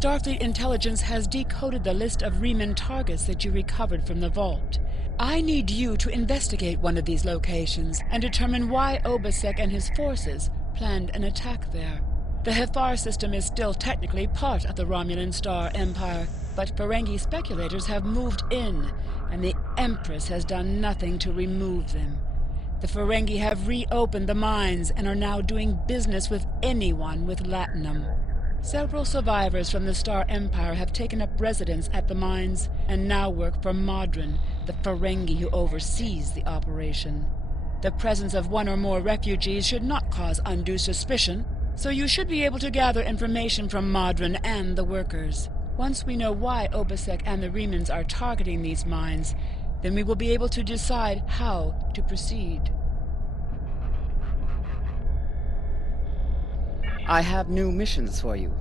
Starfleet intelligence has decoded the list of Riemann targets that you recovered from the vault. I need you to investigate one of these locations and determine why Obasek and his forces planned an attack there. The Hefar system is still technically part of the Romulan Star Empire, but Ferengi speculators have moved in, and the Empress has done nothing to remove them. The Ferengi have reopened the mines and are now doing business with anyone with latinum. Several survivors from the Star Empire have taken up residence at the mines and now work for Modron, the Ferengi who oversees the operation. The presence of one or more refugees should not cause undue suspicion, so you should be able to gather information from Modron and the workers. Once we know why Obasek and the Riemanns are targeting these mines, then we will be able to decide how to proceed. I have new missions for you.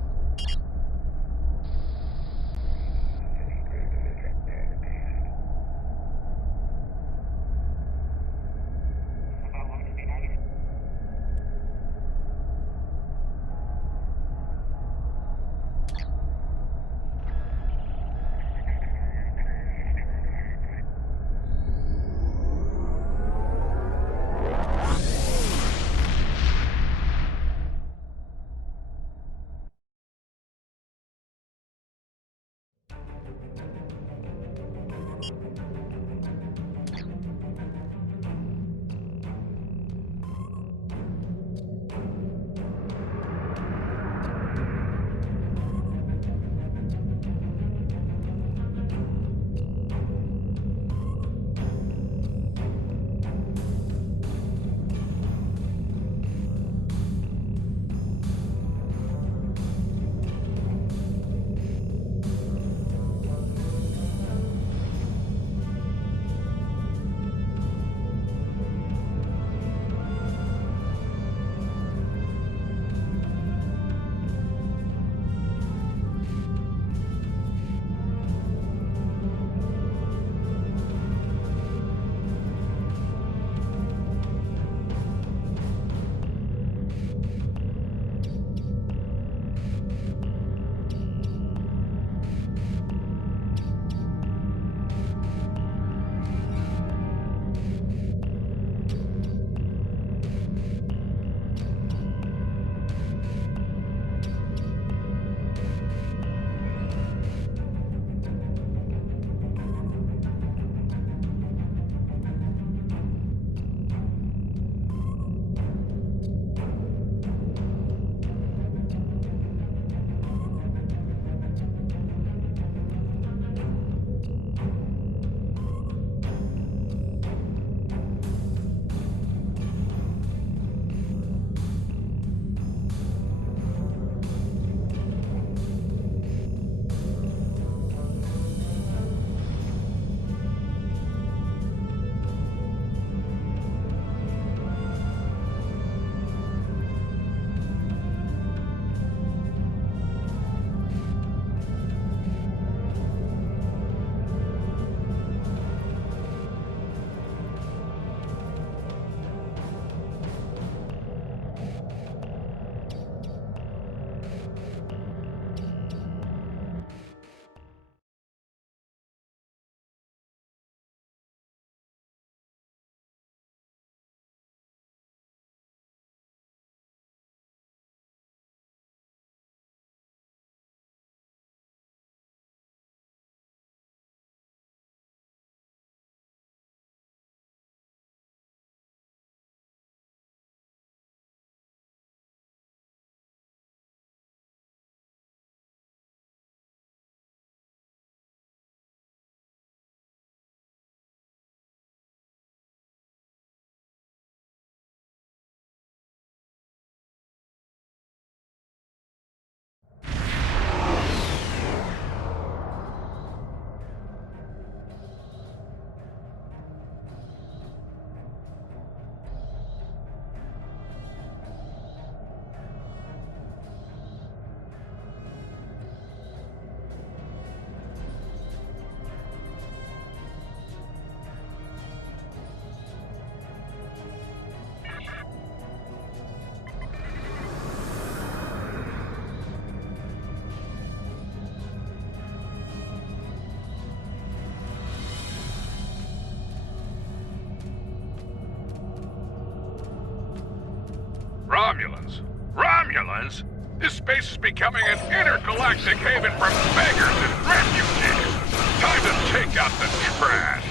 Romulans? Romulans? This space is becoming an intergalactic haven for beggars and refugees. Time to take out the trash.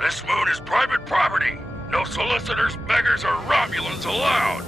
This moon is private property. No solicitors, beggars, or Romulans allowed.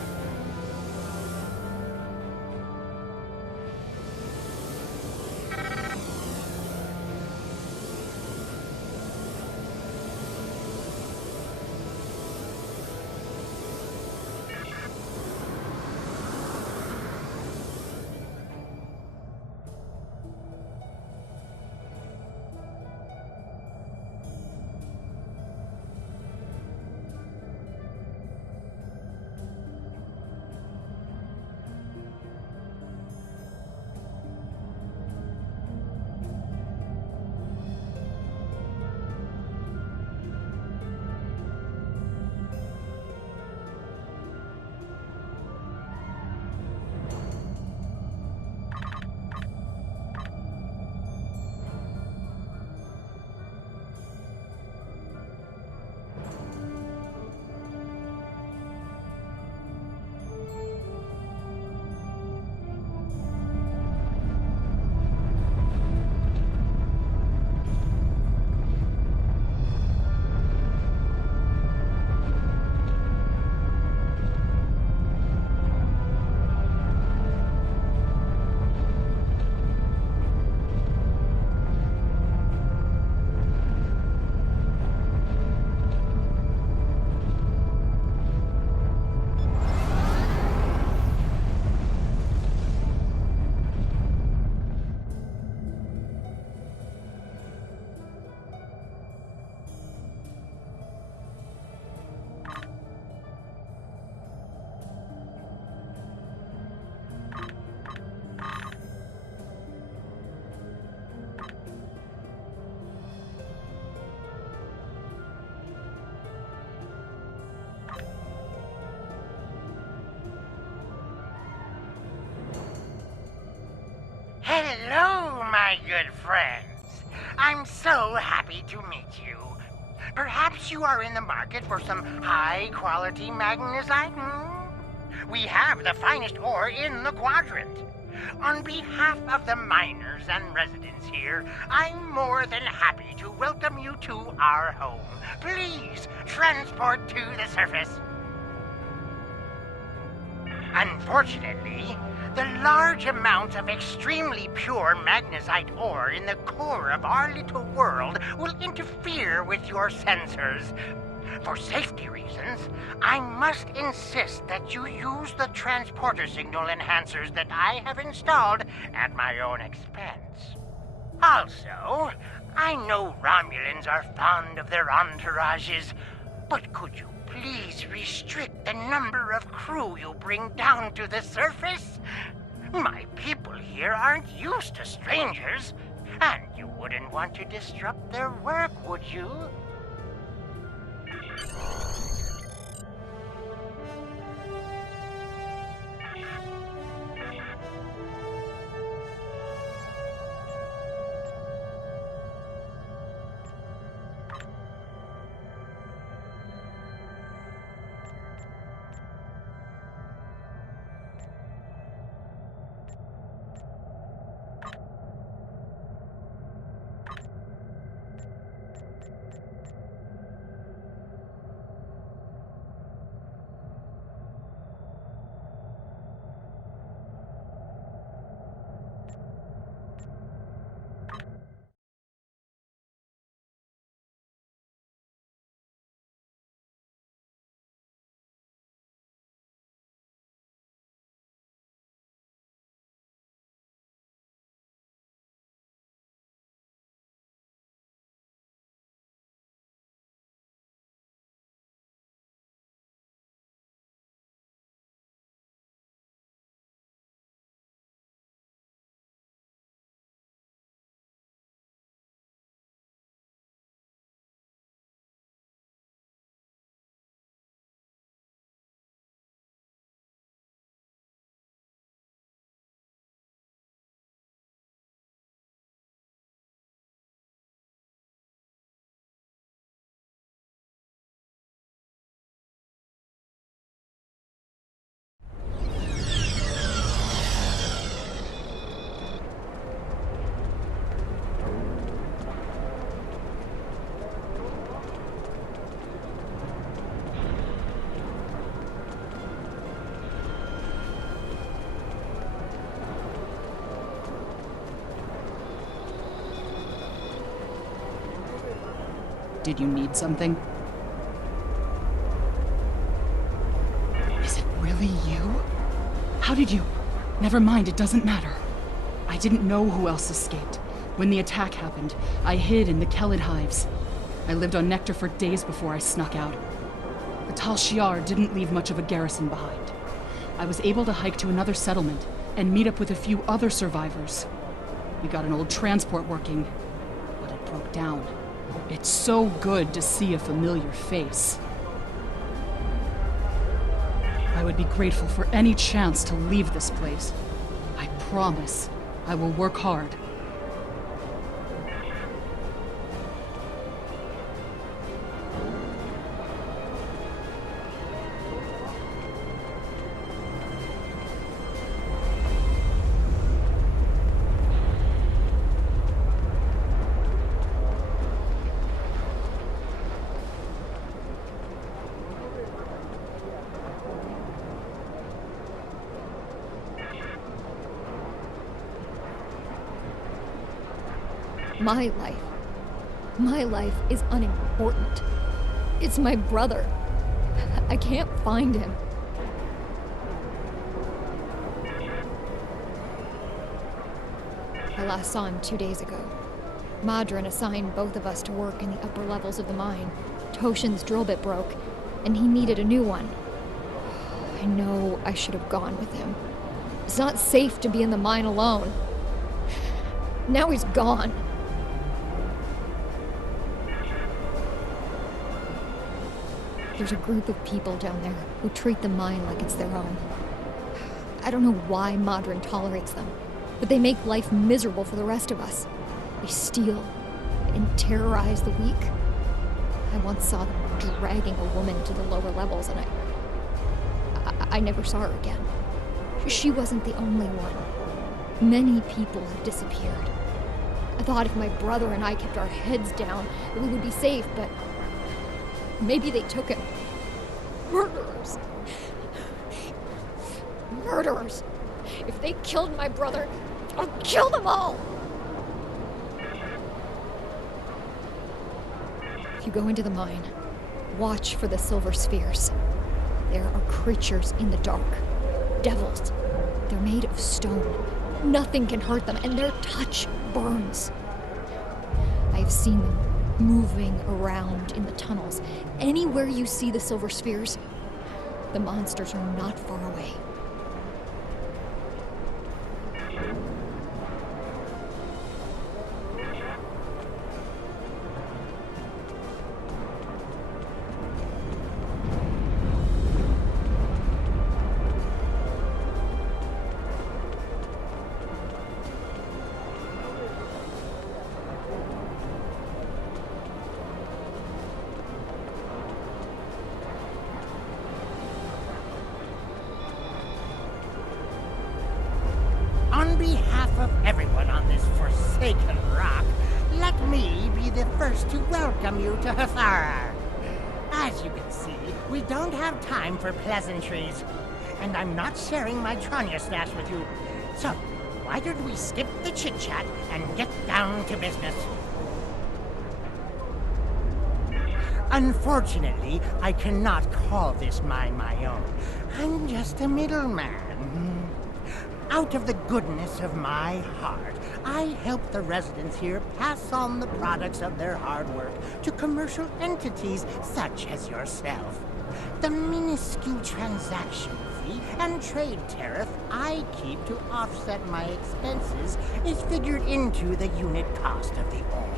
Hello, my good friends. I'm so happy to meet you. Perhaps you are in the market for some high-quality magnesite? We have the finest ore in the quadrant. On behalf of the miners and residents here, I'm more than happy to welcome you to our home. Please transport to the surface. Unfortunately, the large amounts of extremely pure magnesite ore in the core of our little world will interfere with your sensors. For safety reasons, I must insist that you use the transporter signal enhancers that I have installed at my own expense. Also, I know Romulans are fond of their entourages, but could you please restrict the number of crew you bring down to the surface? My people here aren't used to strangers, and you wouldn't want to disrupt their work, would you? Did you need something? Is it really you? How did you... Never mind, it doesn't matter. I didn't know who else escaped. When the attack happened, I hid in the Kelid hives. I lived on nectar for days before I snuck out. The Tal Shiar didn't leave much of a garrison behind. I was able to hike to another settlement and meet up with a few other survivors. We got an old transport working, but it broke down. It's so good to see a familiar face. I would be grateful for any chance to leave this place. I promise I will work hard. My life is unimportant. It's my brother. I can't find him. I last saw him 2 days ago. Madrin assigned both of us to work in the upper levels of the mine. Toshin's drill bit broke, and he needed a new one. I know I should have gone with him. It's not safe to be in the mine alone. Now he's gone. There's a group of people down there who treat the mine like it's their own. I don't know why Madrin tolerates them, but they make life miserable for the rest of us. They steal and terrorize the weak. I once saw them dragging a woman to the lower levels, and I never saw her again. She wasn't the only one. Many people have disappeared. I thought if my brother and I kept our heads down, we would be safe, but maybe they took him. Murderers. Murderers. If they killed my brother, I'll kill them all. If you go into the mine, watch for the silver spheres. There are creatures in the dark. Devils. They're made of stone. Nothing can hurt them, and their touch burns. I've seen them moving around in the tunnels. Anywhere you see the silver spheres, the monsters are not far away. On behalf of everyone on this forsaken rock, let me be the first to welcome you to Hathara. As you can see, we don't have time for pleasantries, and I'm not sharing my Tranya stash with you. So, why don't we skip the chit-chat and get down to business? Unfortunately, I cannot call this mine my own. I'm just a middleman. Out of the goodness of my heart, I help the residents here pass on the products of their hard work to commercial entities such as yourself. The minuscule transaction fee and trade tariff I keep to offset my expenses is figured into the unit cost of the ore.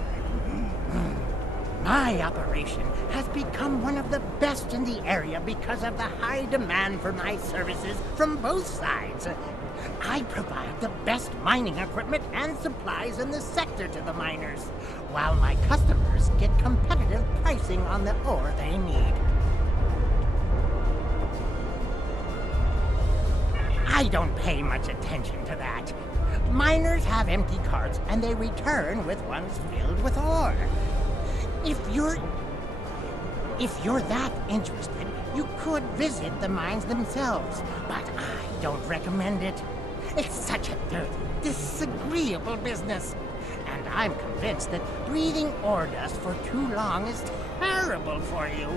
My operation has become one of the best in the area because of the high demand for my services from both sides. I provide the best mining equipment and supplies in the sector to the miners, while my customers get competitive pricing on the ore they need. I don't pay much attention to that. Miners have empty carts and they return with ones filled with ore. If you're that interested, you could visit the mines themselves, but I don't recommend it. It's such a dirty, disagreeable business. And I'm convinced that breathing ore dust for too long is terrible for you.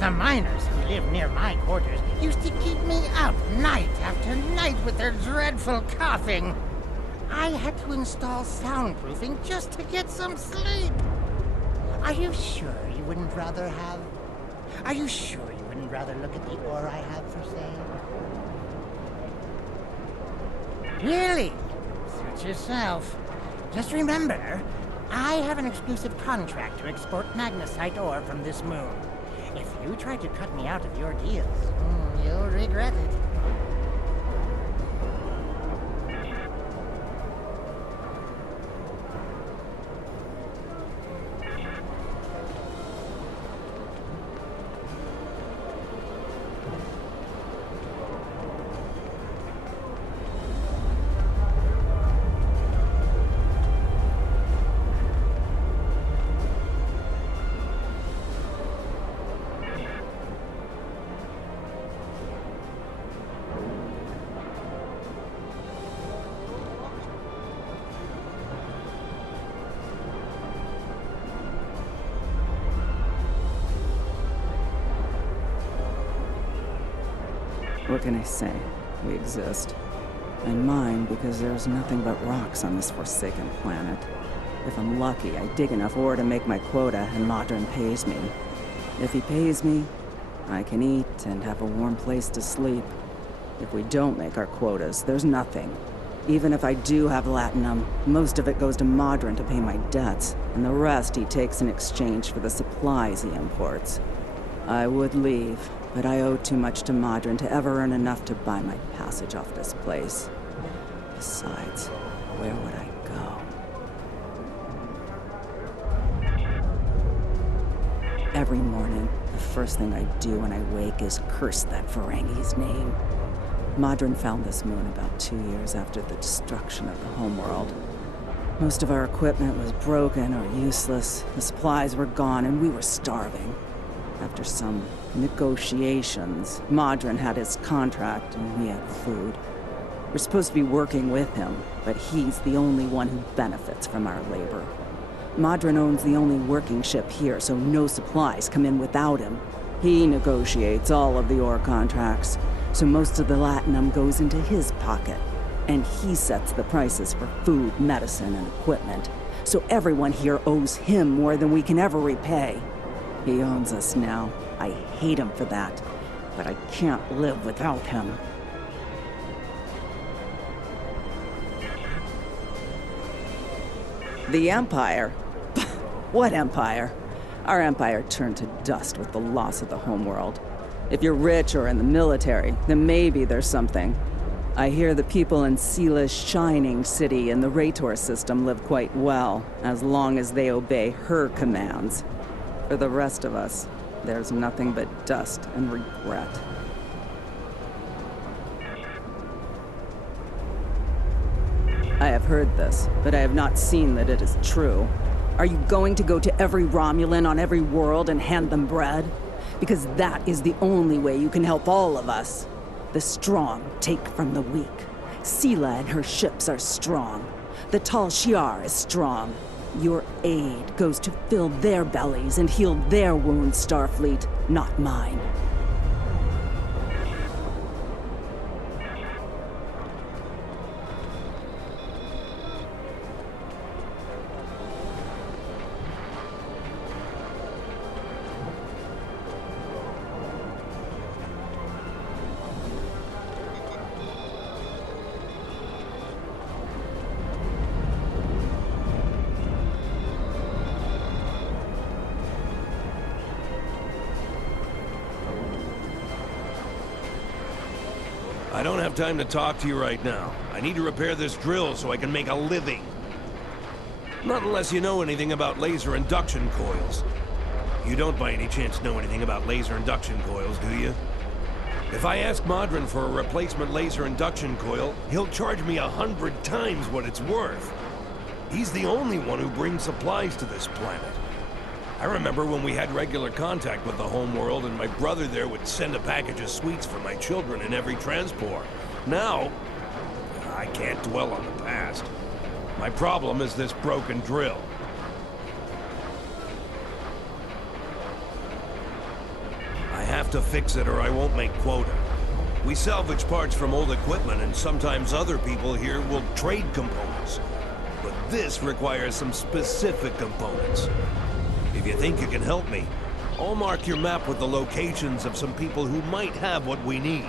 The miners who live near my quarters used to keep me up night after night with their dreadful coughing. I had to install soundproofing just to get some sleep. Are you sure you wouldn't rather look at the ore I have for sale? Really? Suit yourself. Just remember, I have an exclusive contract to export magnesite ore from this moon. If you try to cut me out of your deals, you'll regret it. What can I say? We exist. I mine because there's nothing but rocks on this forsaken planet. If I'm lucky, I dig enough ore to make my quota and Modron pays me. If he pays me, I can eat and have a warm place to sleep. If we don't make our quotas, there's nothing. Even if I do have latinum, most of it goes to Modron to pay my debts, and the rest he takes in exchange for the supplies he imports. I would leave, but I owe too much to Modron to ever earn enough to buy my passage off this place. Besides, where would I go? Every morning, the first thing I do when I wake is curse that Ferengi's name. Modron found this moon about 2 years after the destruction of the homeworld. Most of our equipment was broken or useless, the supplies were gone, and we were starving. After some negotiations, Modron had his contract and we had food. We're supposed to be working with him, but he's the only one who benefits from our labor. Modron owns the only working ship here, so no supplies come in without him. He negotiates all of the ore contracts, so most of the latinum goes into his pocket. And he sets the prices for food, medicine, and equipment. so everyone here owes him more than we can ever repay. He owns us now. I hate him for that, but I can't live without him. The Empire? What Empire? Our empire turned to dust with the loss of the homeworld. If you're rich or in the military, then maybe there's something. I hear the people in Seela's shining city and the Rator system live quite well, as long as they obey her commands. For the rest of us, there's nothing but dust and regret. I have heard this, but I have not seen that it is true. Are you going to go to every Romulan on every world and hand them bread? Because that is the only way you can help all of us. The strong take from the weak. Seela and her ships are strong. The Tal Shiar is strong. Your aid goes to fill their bellies and heal their wounds, Starfleet, not mine. I don't have time to talk to you right now. I need to repair this drill so I can make a living. Not unless you know anything about laser induction coils. You don't by any chance know anything about laser induction coils, do you? If I ask Modron for a replacement laser induction coil, he'll charge me 100 times what it's worth. He's the only one who brings supplies to this planet. I remember when we had regular contact with the homeworld and my brother there would send a package of sweets for my children in every transport. Now, I can't dwell on the past. My problem is this broken drill. I have to fix it or I won't make quota. We salvage parts from old equipment and sometimes other people here will trade components. But this requires some specific components. If you think you can help me, I'll mark your map with the locations of some people who might have what we need.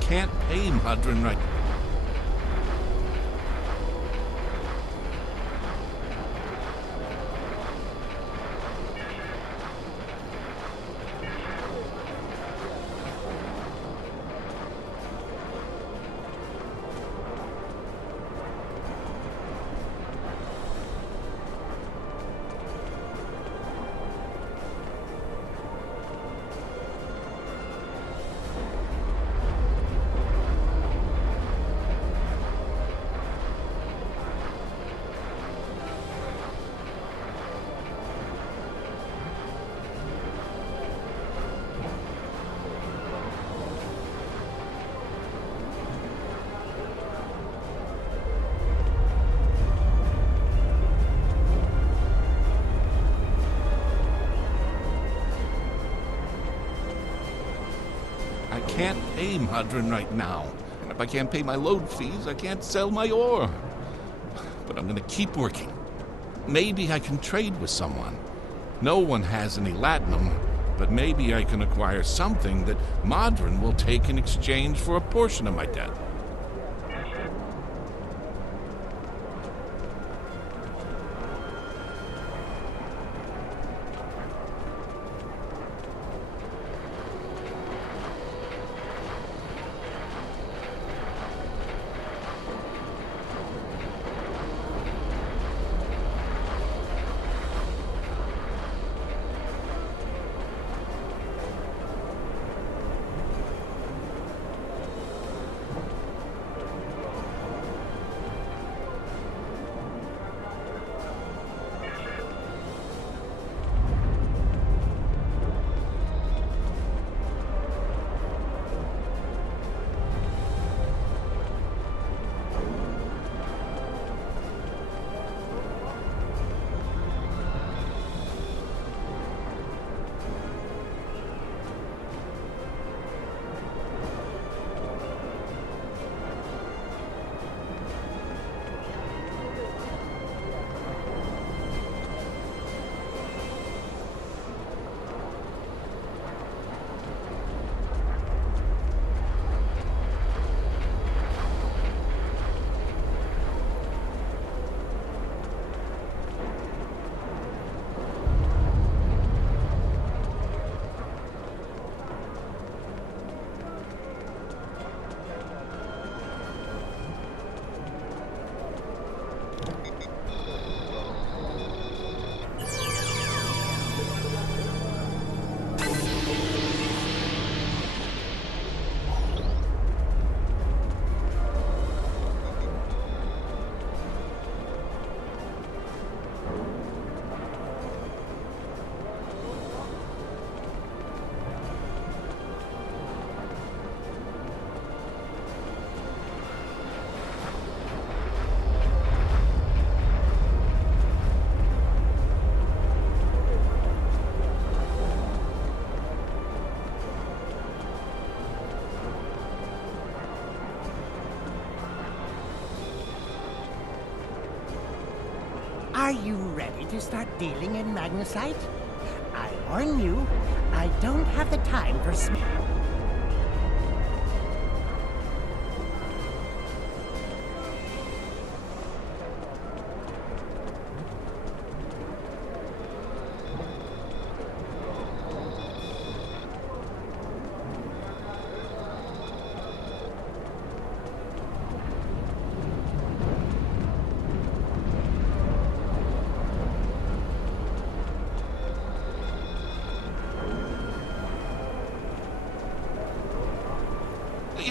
Can't pay Modron right. can't pay Modron right now. And if I can't pay my load fees, I can't sell my ore. But I'm gonna keep working. Maybe I can trade with someone. No one has any latinum, but maybe I can acquire something that Modron will take in exchange for a portion of my debt. Are you ready to start dealing in magnesite? I warn you, I don't have the time for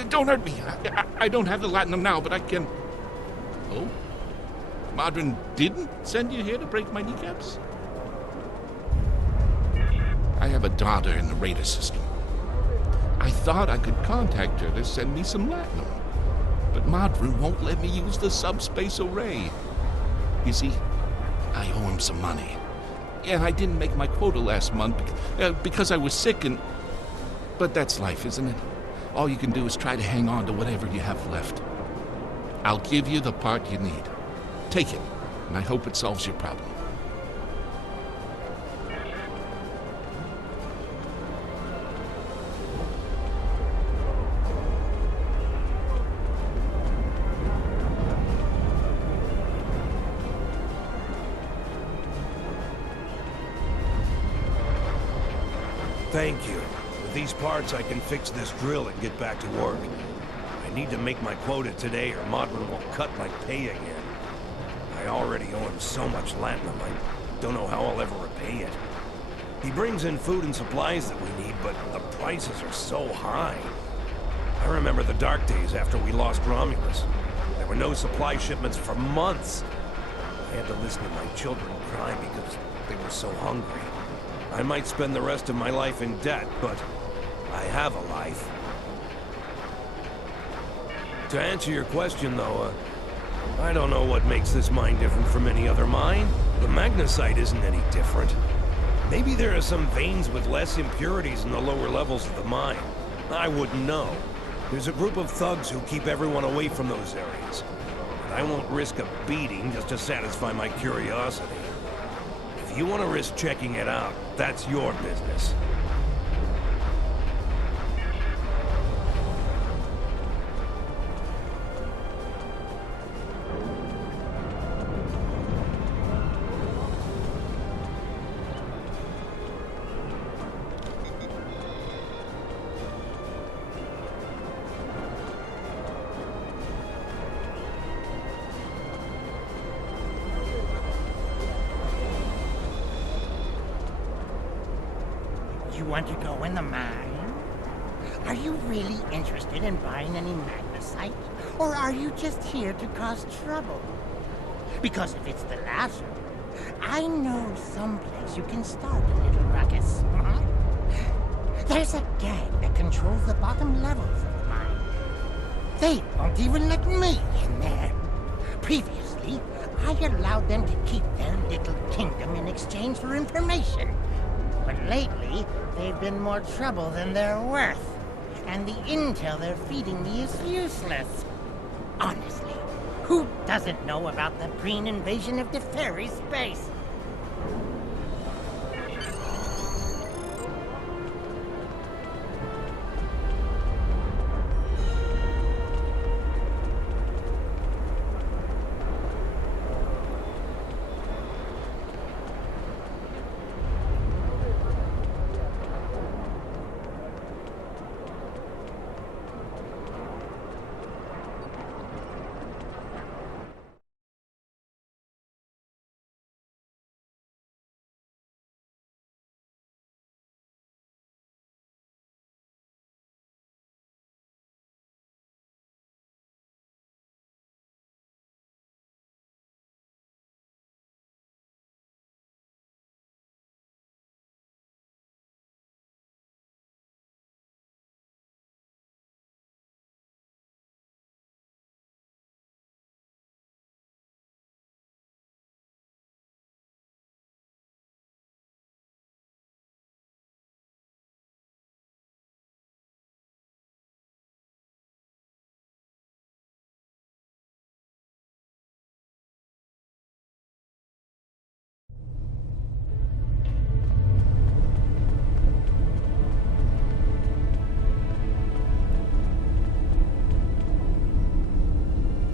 Don't hurt me. I don't have the latinum now, but I can... Oh? Modron didn't send you here to break my kneecaps? I have a daughter in the radar system. I thought I could contact her to send me some latinum. But Modron won't let me use the subspace array. You see, I owe him some money. And I didn't make my quota last month because I was sick and... But that's life, isn't it? All you can do is try to hang on to whatever you have left. I'll give you the part you need. Take it, and I hope it solves your problem. Thank you. With these parts, I can fix this drill and get back to work. I need to make my quota today or Modron will cut my pay again. I already owe him so much latinum, I don't know how I'll ever repay it. He brings in food and supplies that we need, but the prices are so high. I remember the dark days after we lost Romulus. There were no supply shipments for months. I had to listen to my children cry because they were so hungry. I might spend the rest of my life in debt, but I have a life. To answer your question, though, I don't know what makes this mine different from any other mine. The magnesite isn't any different. Maybe there are some veins with less impurities in the lower levels of the mine. I wouldn't know. There's a group of thugs who keep everyone away from those areas. I won't risk a beating just to satisfy my curiosity. If you want to risk checking it out, that's your business. You want to go in the mine? Are you really interested in buying any magnesite? Or are you just here to cause trouble? Because if it's the latter, I know someplace you can start a little ruckus. Huh? There's a gang that controls the bottom levels of the mine. They won't even let me in there. Previously, I allowed them to keep their little kingdom in exchange for information. But lately, they've been more trouble than they're worth. And the intel they're feeding me is useless. Honestly, who doesn't know about the green invasion of the fairy space?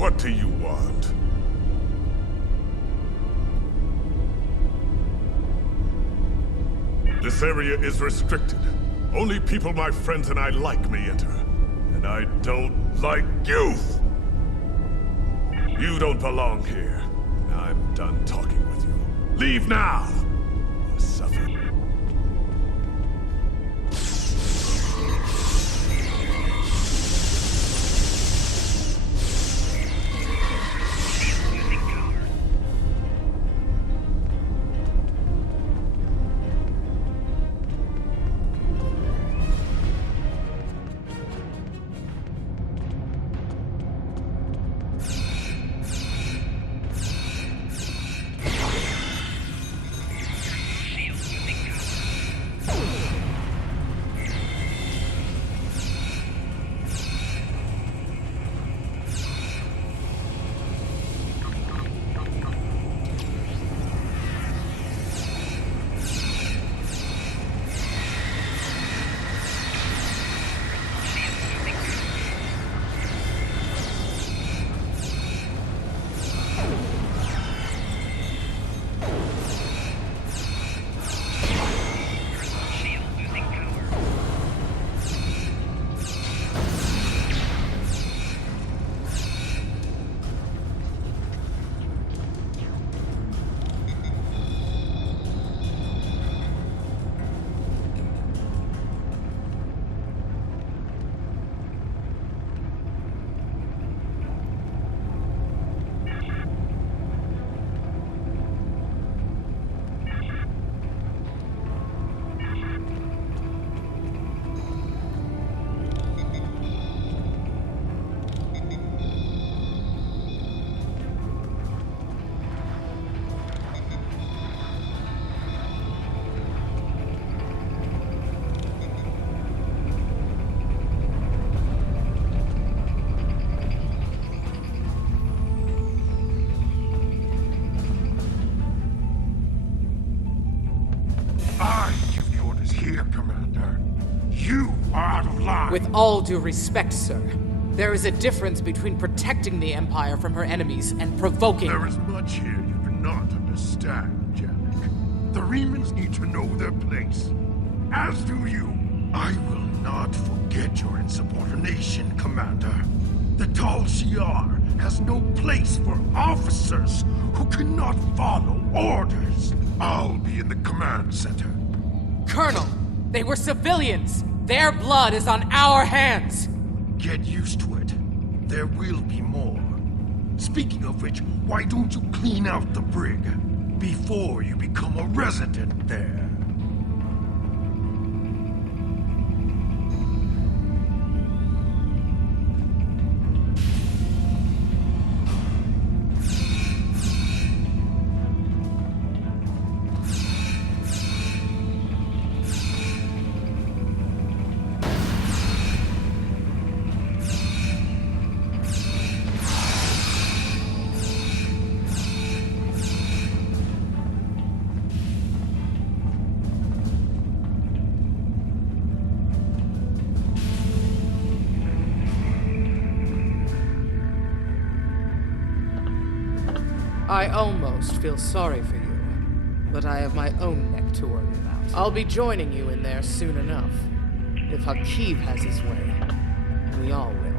What do you want? This area is restricted. Only people my friends and I like may enter. And I don't like you! You don't belong here. I'm done talking with you. Leave now! Or suffer. Commander. You are out of line. With all due respect, sir, there is a difference between protecting the Empire from her enemies and provoking... There is much here you do not understand, Jack. The Remans need to know their place. As do you. I will not forget your insubordination, Commander. The Tal Shiar has no place for officers who cannot follow orders. I'll be in the command center. Colonel, they were civilians. Their blood is on our hands. Get used to it. There will be more. Speaking of which, why don't you clean out the brig before you become a resident there? I almost feel sorry for you, but I have my own neck to worry about. I'll be joining you in there soon enough. If Hakiv has his way, we all will.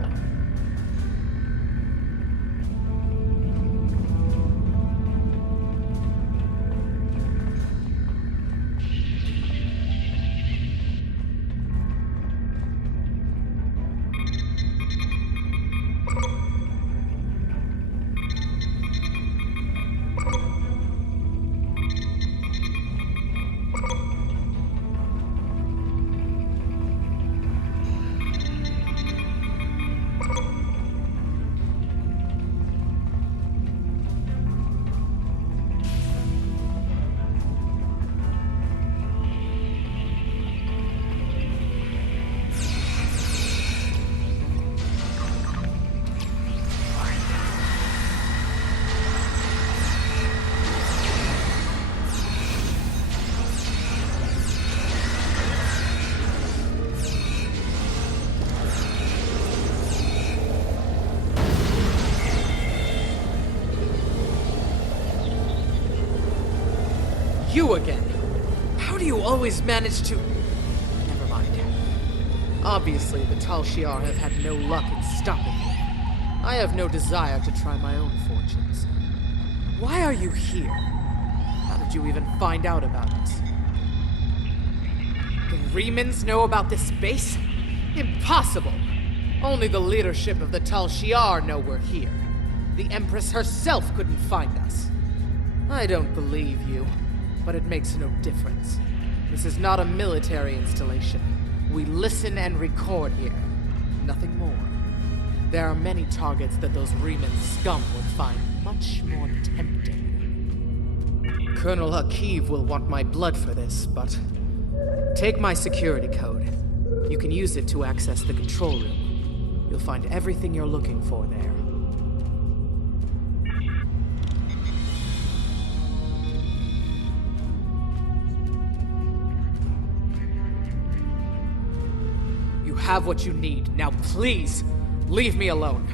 You again! How do you always manage to... Never mind. Obviously, the Tal Shiar have had no luck in stopping me. I have no desire to try my own fortunes. Why are you here? How did you even find out about us? The Remans know about this base? Impossible! Only the leadership of the Tal Shiar know we're here. The Empress herself couldn't find us. I don't believe you. But it makes no difference. This is not a military installation. We listen and record here. Nothing more. There are many targets that those Reman scum would find much more tempting. Colonel Hakiv will want my blood for this, but... Take my security code. You can use it to access the control room. You'll find everything you're looking for there. You have what you need. Now please, leave me alone.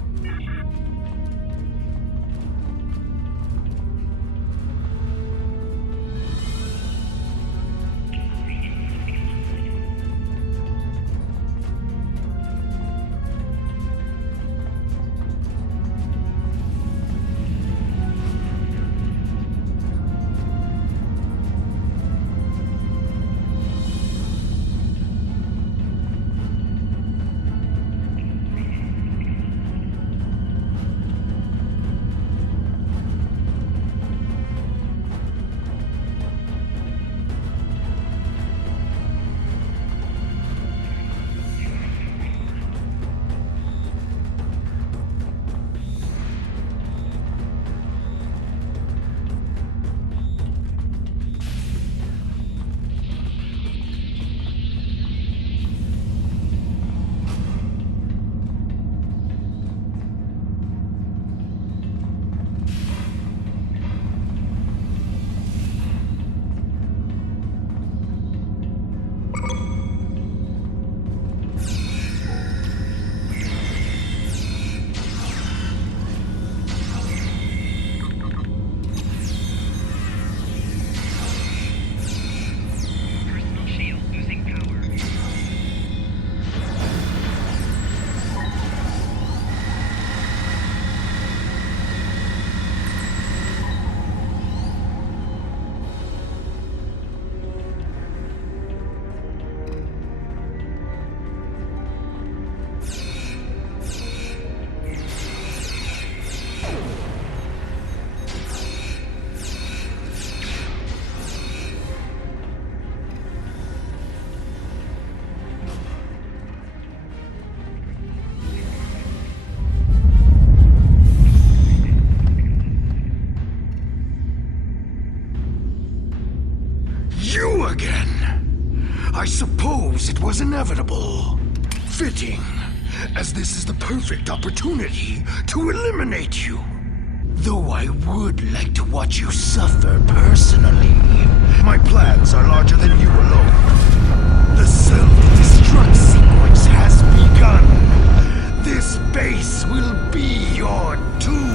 suppose it was inevitable. Fitting, as this is the perfect opportunity to eliminate you. Though I would like to watch you suffer personally. My plans are larger than you alone. The self-destruct sequence has begun. This base will be your doom.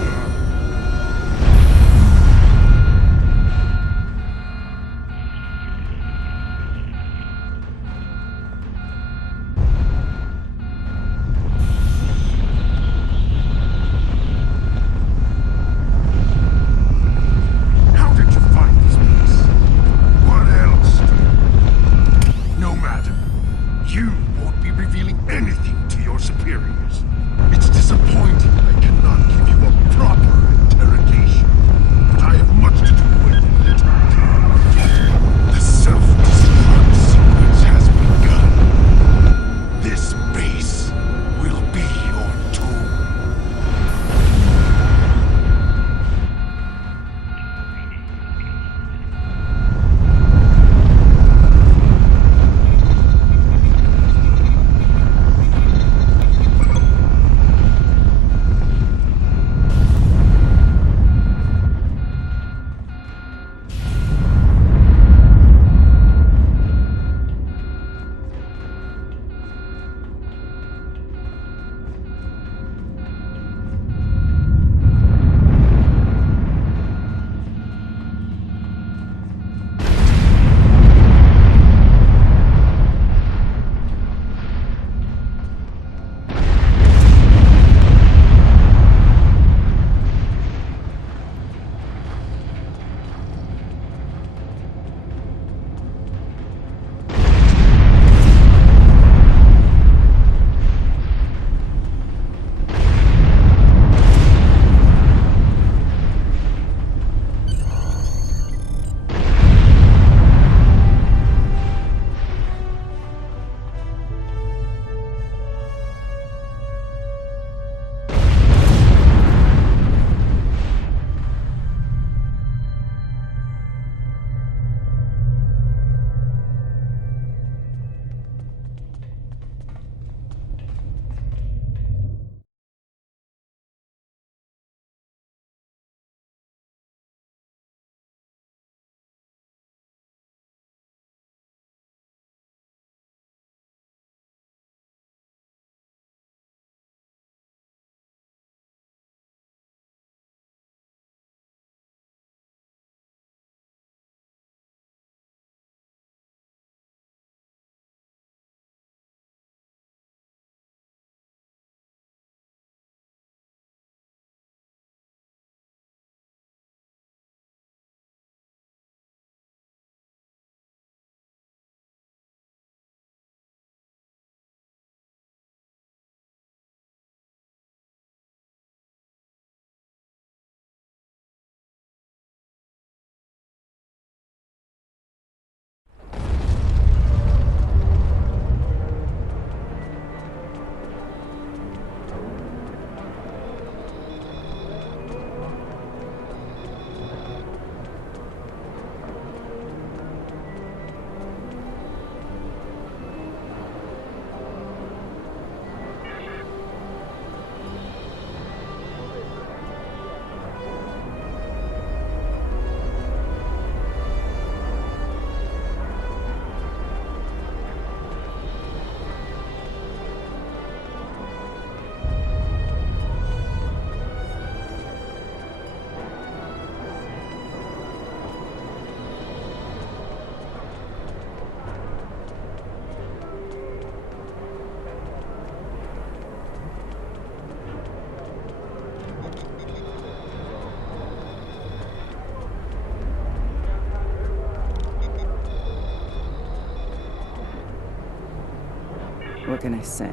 What can I say?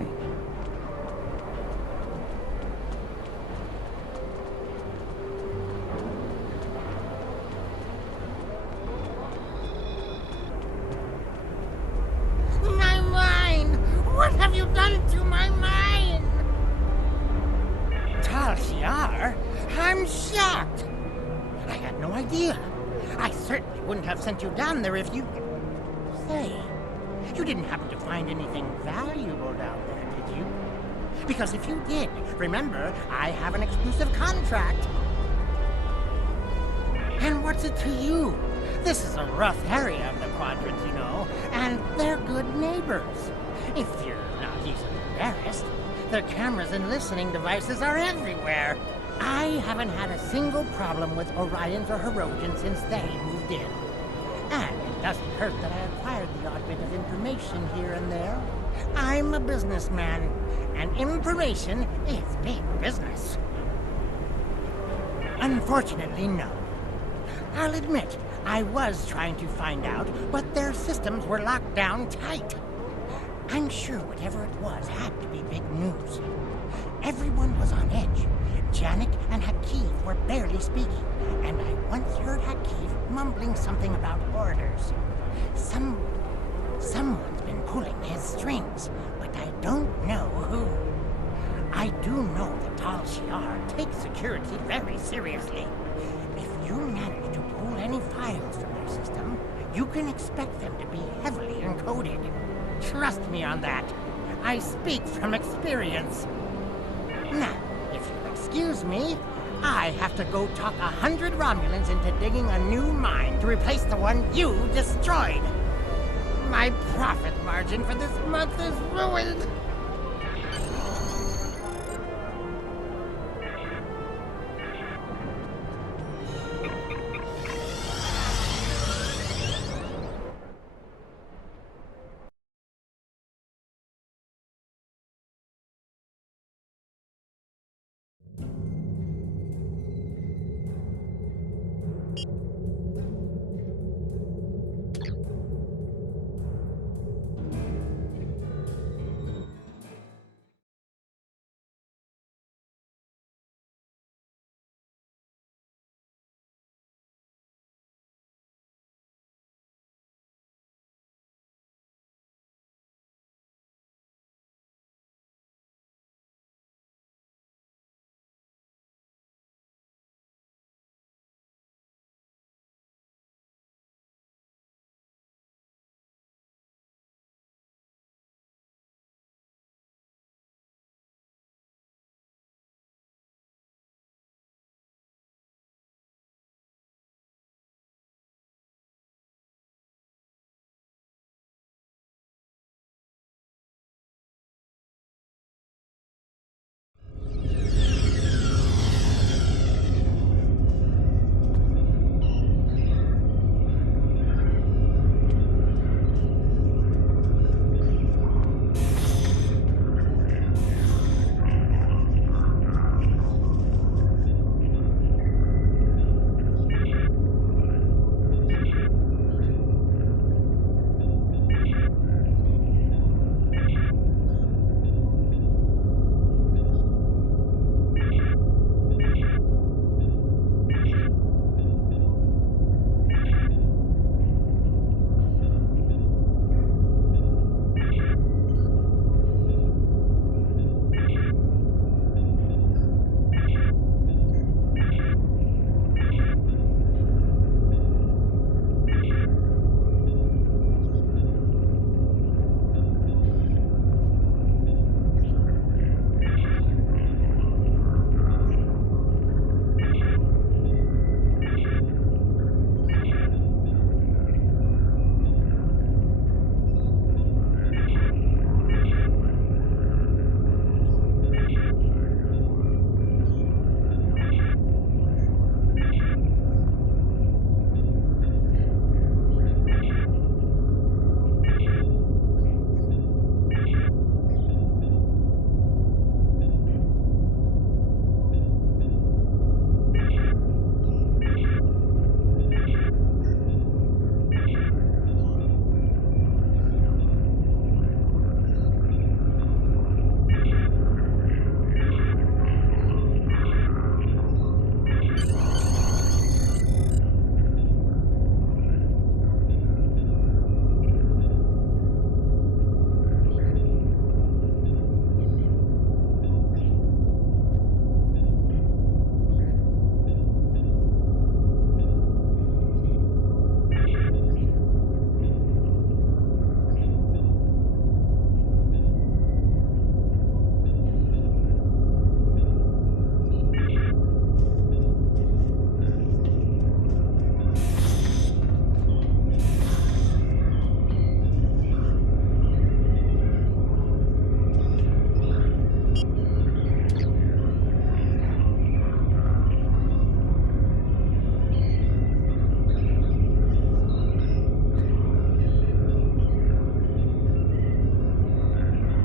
My mind! What have you done to my mind? Tal Shiar? I'm shocked. I had no idea. I certainly wouldn't have sent you down there if you... Say, You didn't happen to find anything valuable down there, did you? Because if you did, remember, I have an exclusive contract. And what's it to you? This is a rough area of the quadrant, you know, and they're good neighbors. If you're not easily embarrassed, their cameras and listening devices are everywhere. I haven't had a single problem with Orions or Herodians since they moved in. And it doesn't hurt that I acquired the odd bit of information here and there. I'm a businessman, and information is big business. Unfortunately, no. I'll admit, I was trying to find out, but their systems were locked down tight. I'm sure whatever it was had to be big news. Everyone was on edge. Janik and Hakeev were barely speaking, and I once heard Hakeev mumbling something about orders. Someone's been pulling his strings, but I don't know who. I do know that Tal Shiar takes security very seriously. If you manage to pull any files from their system, you can expect them to be heavily encoded. Trust me on that. I speak from experience. Now, if you'll excuse me, I have to go talk 100 Romulans into digging a new mine to replace the one you destroyed. My profit margin for this month is ruined.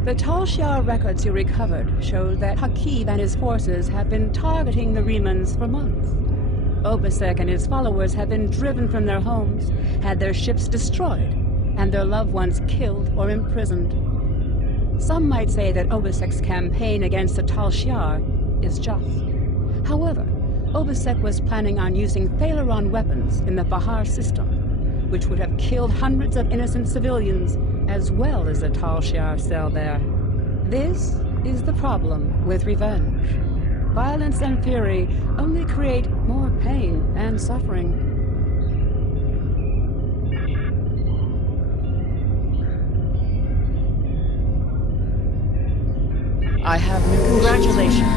The Tal Shiar records you recovered showed that Hakeeb and his forces have been targeting the Remans for months. Obasek and his followers have been driven from their homes, had their ships destroyed, and their loved ones killed or imprisoned. Some might say that Obasek's campaign against the Tal Shiar is just. However, Obasek was planning on using Thalaron weapons in the Bahar system, which would have killed hundreds of innocent civilians as well as the Tal Shiar cell there. This is the problem with revenge. Violence and fury only create more pain and suffering. I have news. Congratulations.